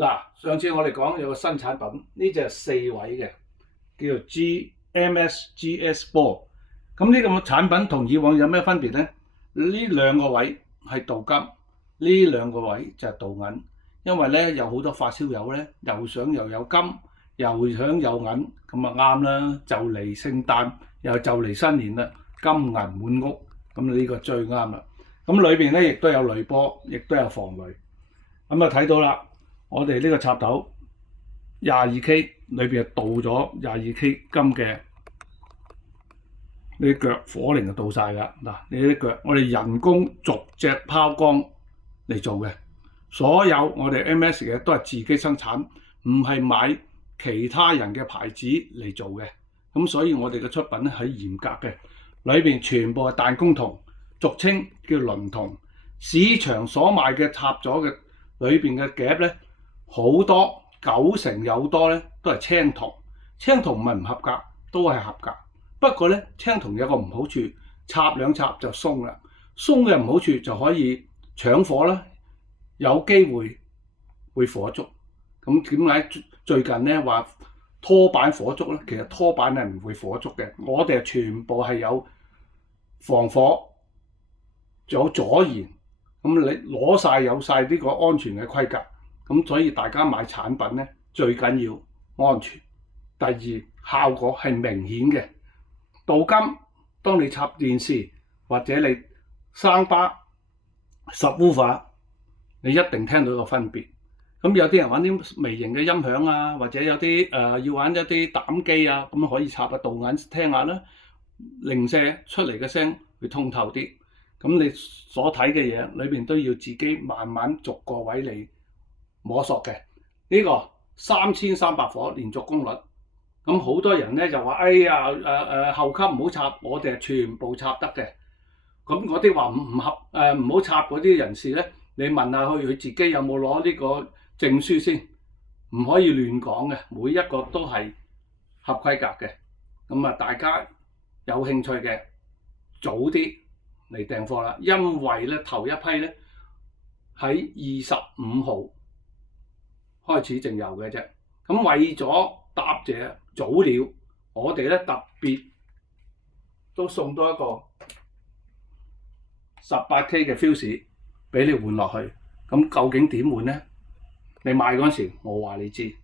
嗱，上次我哋講有個新產品，呢隻係4位嘅，叫做 GMS Ball。咁呢個產品同以往有咩分別呢？呢兩個位係鍍金，呢兩個位就係鍍銀。因為咧有好多發燒友咧，又想又有金，又想有銀，咁啊啱啦！就嚟聖誕，又就嚟新年啦，金銀滿屋，咁呢個最啱啦。咁裏邊咧亦都有濾波，亦都有防濾。咁啊睇到啦，我哋呢個插頭22K 裏邊係鍍咗22K 金嘅，呢啲腳火靈就鍍晒㗎。嗱，呢啲腳我哋人工逐隻拋光嚟做嘅。所有我哋 MS 嘅都係自己生產，唔係買其他人嘅牌子嚟做嘅。咁所以我哋嘅出品咧係嚴格嘅，裏邊全部係彈弓銅，俗稱叫輪銅。市場所賣嘅插咗嘅裏邊嘅夾咧，好多90%有多咧都係青銅。青銅唔係唔合格，都係合格。不過咧，青銅有個唔好處，插兩插就鬆啦。鬆嘅唔好處就可以搶火啦。有機會會火燭，咁點解最近咧話拖板火燭咧？其實拖板係唔會火燭嘅，我哋全部係有防火，仲有阻燃，咁你攞晒有晒呢個安全嘅規格，咁所以大家買產品咧最緊要安全。第二，效果係明顯嘅，鍍金當你插電視或者你生巴subwoofer，你一定聽到個分別。咁有啲人玩啲微型嘅音響啊，或者有啲要玩一啲膽機啊，咁可以插個鍍銀聽下啦，零舍出嚟嘅聲會通透啲。咁你所睇嘅嘢裏邊都要自己慢慢逐個位嚟摸索嘅。呢個3300火連續功率，咁好多人咧就話：哎呀後級唔好插，我哋係全部插得嘅。咁嗰啲話唔好插嗰啲人士咧，你問下佢自己有冇攞呢個證書先，唔可以亂講嘅，每一個都係合規格嘅。咁啊，大家有興趣嘅早啲嚟訂貨啦，因為咧頭一批咧喺25號開始淨有嘅啫。咁為咗答謝早鳥，我哋咧特別都送多一個18K 嘅 fuse 俾你換落去。咁究竟點換呢？你買嗰陣時，我話你知。